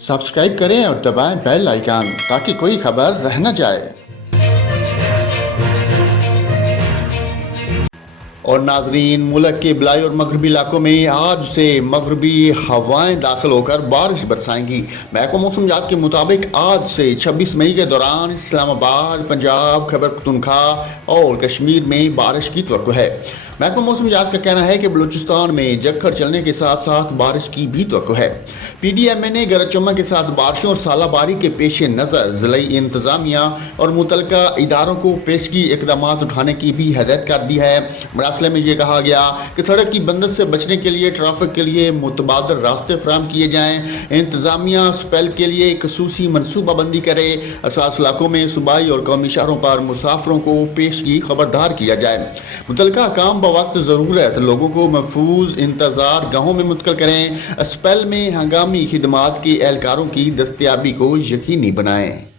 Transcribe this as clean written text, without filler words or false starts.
Subscribe करें और दबाएं बेल आइकन ताकि कोई खबर रह न जाए। और नाजरीन, मुल्क के बलाई और मगरबी इलाकों में आज से मगरबी हवाएं दाखिल होकर बारिश बरसाएंगी। महकमा मौसमियात के मुताबिक आज से 26 मई के दौरान इस्लामाबाद, पंजाब, खैबर पख्तूनख्वा और कश्मीर में बारिश की तवक्को है। महकमा मौसमियात का कहना है कि बलूचिस्तान में जक्खर चलने के साथ साथ बारिश की भी तवक्को है। PDMA ने गरज चमक के साथ बारिशों और सालाबारी के पेश नज़र ज़िली इंतज़ामिया और मुतलका इदारों को पेशगी इक़दाम उठाने की भी हदायत कर दी है। मरासले में ये कहा गया कि सड़क की बंदश से बचने के लिए ट्रैफिक के लिए मुतबादल रास्ते फराहम किए जाएँ। इंतज़ामिया स्पेल के लिए खसूसी मनसूबाबंदी करे। असास इलाकों में सूबाई और कौमी शहरों पर मुसाफिरों को पेशगी खबरदार किया जाए। मुतलका काम वक्त ज़रूरत लोगों को महफूज इंतज़ार गाहों में मुंतकिल करें। स्पेल में हंगामी खिदमात के एहलकारों की दस्तयाबी को यकीनी बनाएं।